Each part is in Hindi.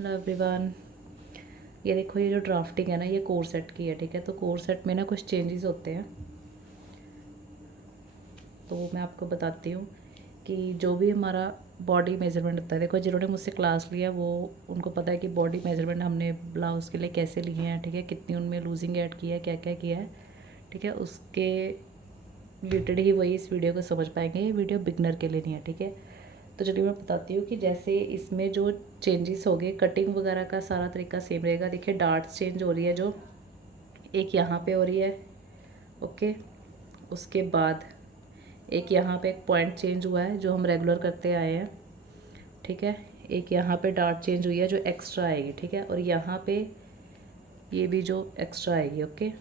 Hello everyone. ये देखो, ये जो ड्राफ्टिंग है ना, ये कोर सेट की है। ठीक है, तो कोर सेट में ना कुछ चेंजेस होते हैं, तो मैं आपको बताती हूँ कि जो भी हमारा बॉडी मेजरमेंट होता है। देखो, जिन्होंने मुझसे क्लास लिया वो उनको पता है कि बॉडी मेजरमेंट हमने ब्लाउज़ के लिए कैसे लिए हैं। ठीक है, कितनी उनमें लूजिंग ऐड की है, क्या क्या किया है। ठीक है, उसके रिलेटेड ही वही इस वीडियो को समझ पाएंगे। ये वीडियो बिगनर के लिए नहीं है। ठीक है, तो चलिए मैं बताती हूँ कि जैसे इसमें जो चेंजेस हो गए, कटिंग वगैरह का सारा तरीका सेम रहेगा। देखिए, डार्ट्स चेंज हो रही है, जो एक यहाँ पे हो रही है। ओके, उसके बाद एक यहाँ पे एक पॉइंट चेंज हुआ है जो हम रेगुलर करते आए हैं। ठीक है, एक यहाँ पे डार्ट चेंज हुई है जो एक्स्ट्रा आएगी। ठीक है, और यहाँ पे ये भी जो एक्स्ट्रा आएगी। ओके,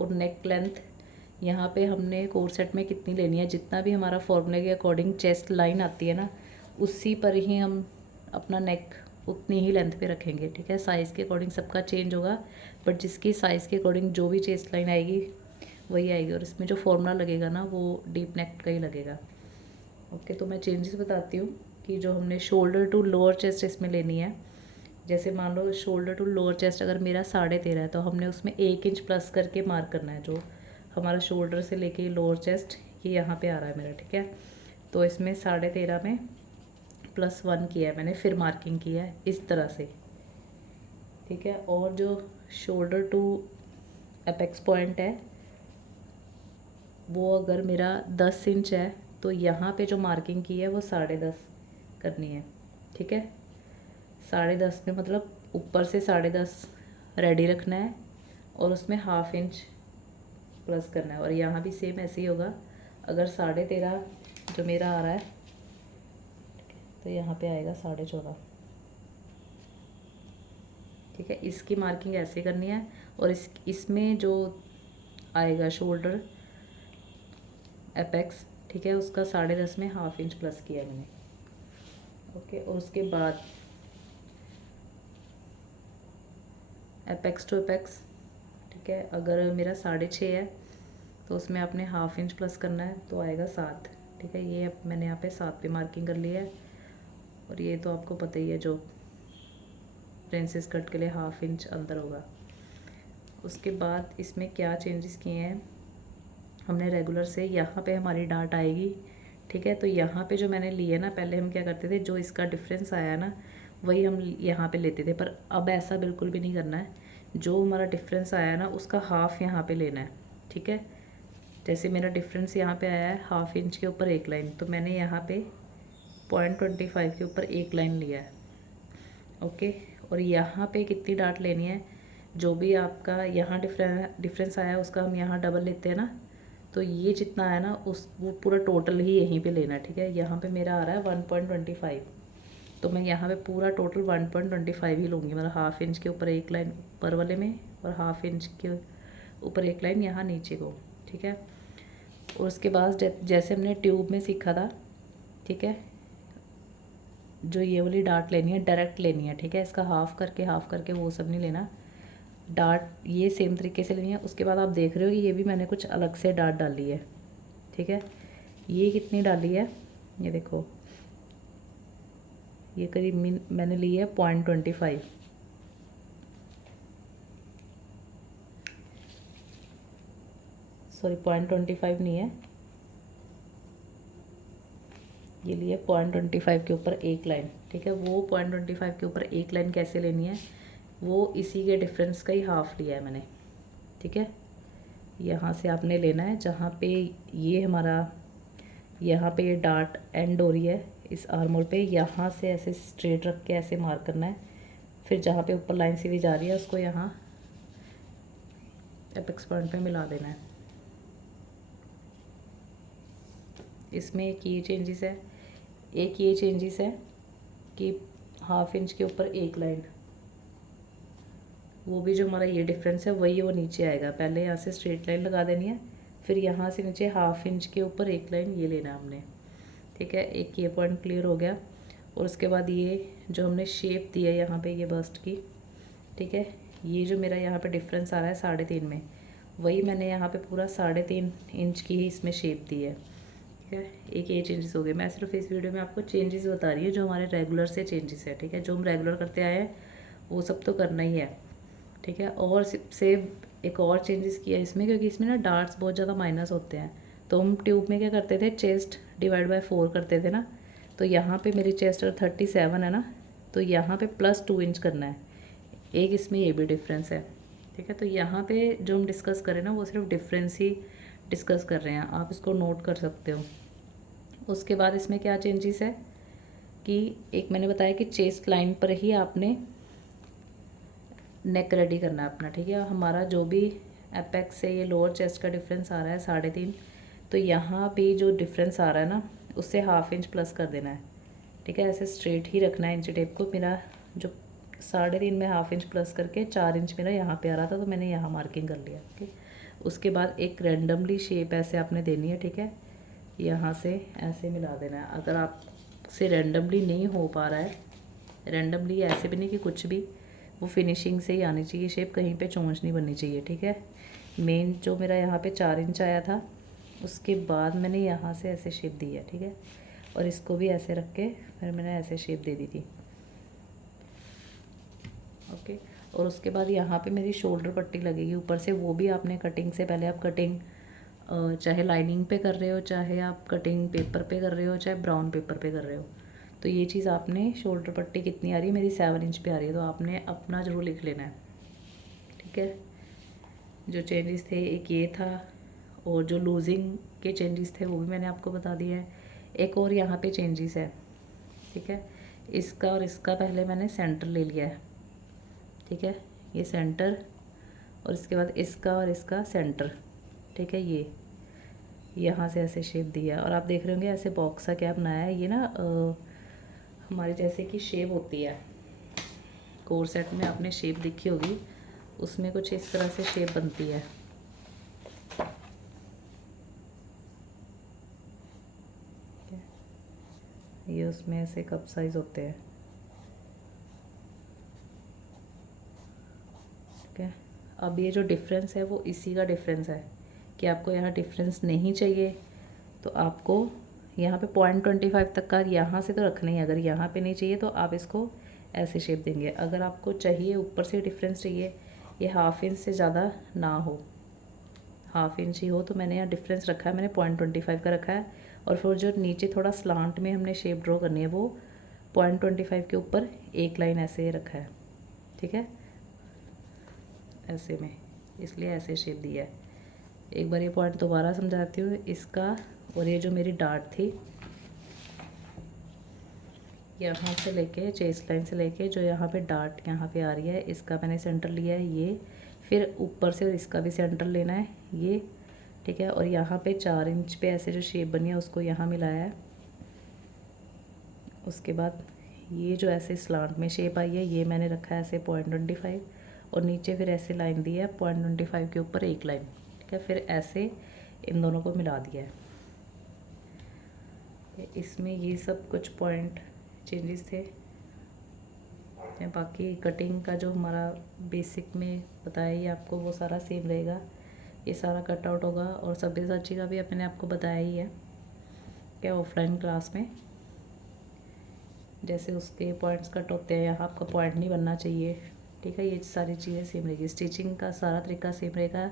और नेक लेंथ यहाँ पे हमने कोर सेट में कितनी लेनी है, जितना भी हमारा फॉर्मूले के अकॉर्डिंग चेस्ट लाइन आती है ना, उसी पर ही हम अपना नेक उतनी ही लेंथ पे रखेंगे। ठीक है, साइज़ के अकॉर्डिंग सबका चेंज होगा, बट जिसकी साइज़ के अकॉर्डिंग जो भी चेस्ट लाइन आएगी वही आएगी। और इसमें जो फॉर्मूला लगेगा ना, वो डीप नेक का ही लगेगा। ओके, तो मैं चेंजेस बताती हूँ कि जो हमने शोल्डर टू लोअर चेस्ट इसमें लेनी है। जैसे मान लो शोल्डर टू लोअर चेस्ट अगर मेरा 13.5 है, तो हमने उसमें 1 इंच प्लस करके मार्क करना है। जो हमारा शोल्डर से लेके लोअर चेस्ट ये यहाँ पे आ रहा है मेरा। ठीक है, तो इसमें 13.5 में +1 किया है मैंने, फिर मार्किंग किया है इस तरह से। ठीक है, और जो शोल्डर टू अपेक्स पॉइंट है वो अगर मेरा 10 इंच है, तो यहाँ पे जो मार्किंग की है वो 10.5 करनी है। ठीक है, 10.5 में मतलब ऊपर से 10.5 रेडी रखना है और उसमें 1/2 इंच प्लस करना है। और यहाँ भी सेम ऐसे ही होगा। अगर 13.5 जो मेरा आ रहा है, तो यहाँ पे आएगा 14.5। ठीक है, इसकी मार्किंग ऐसे करनी है। और इसमें जो आएगा शोल्डर एपेक्स, ठीक है, उसका 10.5 में 1/2 इंच प्लस किया है मैंने। ओके, और उसके बाद एपेक्स टू एपेक्स, ठीक है, अगर मेरा 6.5 है तो उसमें आपने 1/2 इंच प्लस करना है, तो आएगा 7। ठीक है, ये मैंने यहाँ पे 7 पे मार्किंग कर ली है। और ये तो आपको पता ही है, जो प्रिंसेस कट के लिए 1/2 इंच अंदर होगा। उसके बाद इसमें क्या चेंजेस किए हैं हमने, रेगुलर से यहाँ पे हमारी डार्ट आएगी। ठीक है, तो यहाँ पे जो मैंने लिए ना, पहले हम क्या करते थे, जो इसका डिफरेंस आया ना वही हम यहाँ पे लेते थे, पर अब ऐसा बिल्कुल भी नहीं करना है। जो हमारा डिफरेंस आया ना उसका हाफ यहाँ पे लेना है। ठीक है, जैसे मेरा डिफरेंस यहाँ पे आया है 1/2 इंच के ऊपर एक लाइन, तो मैंने यहाँ पे 0.25 के ऊपर एक लाइन लिया है। ओके, और यहाँ पे कितनी डार्ट लेनी है, जो भी आपका यहाँ डिफरेंस आया है उसका हम यहाँ डबल लेते हैं ना, तो ये जितना आया ना उस वो पूरा टोटल ही यहीं पे लेना है। ठीक है, यहाँ पे मेरा आ रहा है 1.25, तो मैं यहाँ पे पूरा टोटल 1.25 ही लूँगी। मतलब 1/2 इंच के ऊपर एक लाइन ऊपर वाले में और 1/2 इंच के ऊपर एक लाइन यहाँ नीचे को। ठीक है, और उसके बाद जैसे हमने ट्यूब में सीखा था, ठीक है, जो ये वाली डार्ट लेनी है डायरेक्ट लेनी है। ठीक है, इसका हाफ करके वो सब नहीं लेना। डार्ट ये सेम तरीके से लेनी है। उसके बाद आप देख रहे हो कि ये भी मैंने कुछ अलग से डार्ट डाली है। ठीक है, ये कितनी डाली है, ये देखो, ये करीब मैंने ली है 0.25। सॉरी, 0.25 नहीं है, ये लिए 0.25 के ऊपर एक लाइन। ठीक है, वो 0.25 के ऊपर एक लाइन कैसे लेनी है, वो इसी के डिफरेंस का ही हाफ लिया है मैंने। ठीक है, यहाँ से आपने लेना है जहाँ पे ये हमारा, यहाँ पे ये डार्ट एंड हो रही है इस आर्म होल पे, यहाँ से ऐसे स्ट्रेट रख के ऐसे मार्क करना है। फिर जहाँ पे ऊपर लाइन सीधी जा रही है उसको यहाँ एपेक्स पॉइंट पे मिला देना है। इसमें एक ये चेंजेस है, एक ये चेंजेस है कि 1/2 इंच के ऊपर एक लाइन, वो भी जो हमारा ये डिफरेंस है वही वो नीचे आएगा। पहले यहाँ से स्ट्रेट लाइन लगा देनी है, फिर यहाँ से नीचे 1/2 इंच के ऊपर एक लाइन ये लेना है हमने। ठीक है, एक ये पॉइंट क्लियर हो गया। और उसके बाद ये जो हमने शेप दी है यहाँ पे ये बस्ट की, ठीक है, ये जो मेरा यहाँ पे डिफरेंस आ रहा है 3.5 में, वही मैंने यहाँ पे पूरा 3.5 इंच की ही इसमें शेप दी है। ठीक है, एक ये चेंजेस हो गए। मैं सिर्फ इस वीडियो में आपको चेंजेस बता रही हूँ जो हमारे रेगुलर से चेंजेस है, ठीक है। जो हम रेगुलर करते आए हैं वो सब तो करना ही है, ठीक है। और से एक और चेंजेस किया इसमें, क्योंकि इसमें ना डार्ट्स बहुत ज़्यादा माइनस होते हैं। तो हम ट्यूब में क्या करते थे, चेस्ट डिवाइड बाय 4 करते थे ना। तो यहाँ पे मेरी चेस्ट अगर 37 है ना, तो यहाँ पे +2 इंच करना है। एक इसमें ये भी डिफरेंस है, ठीक है। तो यहाँ पे जो हम डिस्कस करें ना वो सिर्फ डिफरेंस ही डिस्कस कर रहे हैं, आप इसको नोट कर सकते हो। उसके बाद इसमें क्या चेंजेस है कि एक मैंने बताया कि चेस्ट लाइन पर ही आपने नेक रेडी करना है अपना, ठीक है। हमारा जो भी एपेक्स से ये लोअर चेस्ट का डिफरेंस आ रहा है 3.5, तो यहाँ पे जो डिफरेंस आ रहा है ना उससे 1/2 इंच प्लस कर देना है, ठीक है। ऐसे स्ट्रेट ही रखना है इंची टेप को। मेरा जो 3.5 में 1/2 इंच प्लस करके 4 इंच मेरा यहाँ पे आ रहा था, तो मैंने यहाँ मार्किंग कर लिया, ठीक है। उसके बाद एक रैंडमली शेप ऐसे आपने देनी है, ठीक है। यहाँ से ऐसे मिला देना है। अगर आपसे रैंडमली नहीं हो पा रहा है, रैंडमली ऐसे भी नहीं कि कुछ भी, वो फिनिशिंग से ही आनी चाहिए शेप, कहीं पे चोंच नहीं बननी चाहिए, ठीक है। मेन जो मेरा यहाँ पे 4 इंच आया था, उसके बाद मैंने यहाँ से ऐसे शेप दी है, ठीक है। और इसको भी ऐसे रख के फिर मैंने ऐसे शेप दे दी थी, ओके। और उसके बाद यहाँ पे मेरी शोल्डर पट्टी लगेगी ऊपर से, वो भी आपने कटिंग से पहले, आप कटिंग चाहे लाइनिंग पे कर रहे हो, चाहे आप कटिंग पेपर पे कर रहे हो, चाहे ब्राउन पेपर पे कर रहे हो, तो ये चीज़ आपने, शोल्डर पट्टी कितनी आ रही है मेरी 7 इंच पे आ रही है, तो आपने अपना ज़रूर लिख लेना है, ठीक है। जो चेंजेस थे एक ये था, और जो लूजिंग के चेंजेस थे वो भी मैंने आपको बता दिया है। एक और यहाँ पे चेंजेस है, ठीक है। इसका और इसका पहले मैंने सेंटर ले लिया है, ठीक है। ये सेंटर, और इसके बाद इसका और इसका सेंटर, ठीक है। ये यहाँ से ऐसे शेप दिया, और आप देख रहे होंगे ऐसे बॉक्स सा क्या बनाया है। ये ना हमारे जैसे कि शेप होती है कोर सेट में, आपने शेप देखी होगी, उसमें कुछ इस तरह से शेप बनती है, ये उसमें ऐसे कप साइज होते हैं, ठीक है। अब ये जो डिफरेंस है वो इसी का डिफरेंस है कि आपको यहाँ डिफरेंस नहीं चाहिए, तो आपको यहाँ पे 0.25 तक का यहाँ से तो रखना ही है। अगर यहाँ पे नहीं चाहिए तो आप इसको ऐसे शेप देंगे। अगर आपको चाहिए ऊपर से डिफरेंस चाहिए, ये 1/2 इंच से ज़्यादा ना हो, 1/2 इंच ही हो, तो मैंने यहाँ डिफरेंस रखा है, मैंने 0.25 का रखा है। और फिर जो नीचे थोड़ा स्लांट में हमने शेप ड्रॉ करनी है, वो 0.25 के ऊपर एक लाइन ऐसे रखा है, ठीक है, ऐसे में, इसलिए ऐसे शेप दिया है। एक बार ये पॉइंट दोबारा समझाती हूँ इसका। और ये जो मेरी डार्ट थी, यहाँ से लेके चेस्ट लाइन से लेके जो यहाँ पे डार्ट यहाँ पे आ रही है, इसका मैंने सेंटर लिया है ये, फिर ऊपर से और इसका भी सेंटर लेना है ये, ठीक है। और यहाँ पे 4 इंच पे ऐसे जो शेप बनी है उसको यहाँ मिलाया है। उसके बाद ये जो ऐसे स्लांट में शेप आई है, ये मैंने रखा है ऐसे 0.25, और नीचे फिर ऐसे लाइन दी है 0.25 के ऊपर एक लाइन, ठीक है। फिर ऐसे इन दोनों को मिला दिया है। इसमें ये सब कुछ पॉइंट चेंजेस थे। बाकी कटिंग का जो हमारा बेसिक में बताया ये आपको वो सारा सेम रहेगा, ये सारा कट आउट होगा। और सब्यसाची का भी मैंने आपको बताया ही है क्या ऑफलाइन क्लास में, जैसे उसके पॉइंट्स कट होते हैं, यहाँ आपका पॉइंट नहीं बनना चाहिए, ठीक है। ये सारी चीज़ें सेम रहेगी। स्टिचिंग का सारा तरीका सेम रहेगा,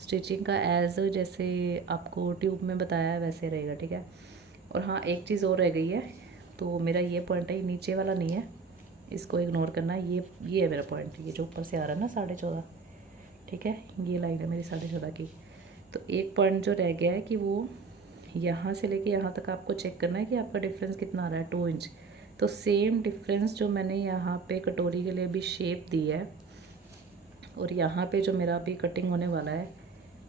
स्टिचिंग का एज जैसे आपको ट्यूब में बताया है वैसे रहेगा, ठीक है। और हाँ, एक चीज़ और रह गई है, तो मेरा ये पॉइंट है, नीचे वाला नहीं है, इसको इग्नोर करना है। ये है मेरा पॉइंट, ये जो ऊपर से आ रहा है ना 14.5, ठीक है, ये लाइन है मेरी 14.5 की। तो एक पॉइंट जो रह गया है कि वो यहाँ से लेके यहाँ तक आपको चेक करना है कि आपका डिफरेंस कितना आ रहा है, 2 इंच। तो सेम डिफरेंस जो मैंने यहाँ पे कटोरी के लिए भी शेप दी है, और यहाँ पे जो मेरा अभी कटिंग होने वाला है,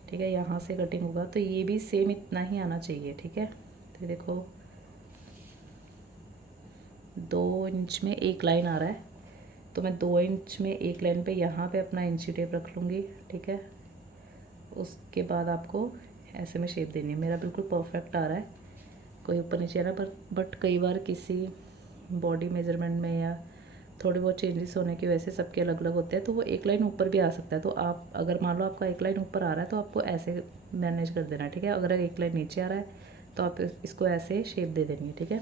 ठीक है, यहाँ से कटिंग होगा, तो ये भी सेम इतना ही आना चाहिए, ठीक है। तो देखो 2 इंच में एक लाइन आ रहा है, तो मैं 2 इंच में एक लाइन पे यहाँ पे अपना इंची टेप रख लूँगी, ठीक है। उसके बाद आपको ऐसे में शेप देनी है। मेरा बिल्कुल परफेक्ट आ रहा है, कोई ऊपर नीचे आ रहा है, पर बट कई बार किसी बॉडी मेजरमेंट में या थोड़े बहुत चेंजेस होने की वजह से सबके अलग अलग होते हैं, तो वो एक लाइन ऊपर भी आ सकता है। तो आप अगर मान लो आपका एक लाइन ऊपर आ रहा है, तो आपको ऐसे मैनेज कर देना है, ठीक है। अगर एक लाइन नीचे आ रहा है तो आप इसको ऐसे शेप दे देंगे, ठीक है।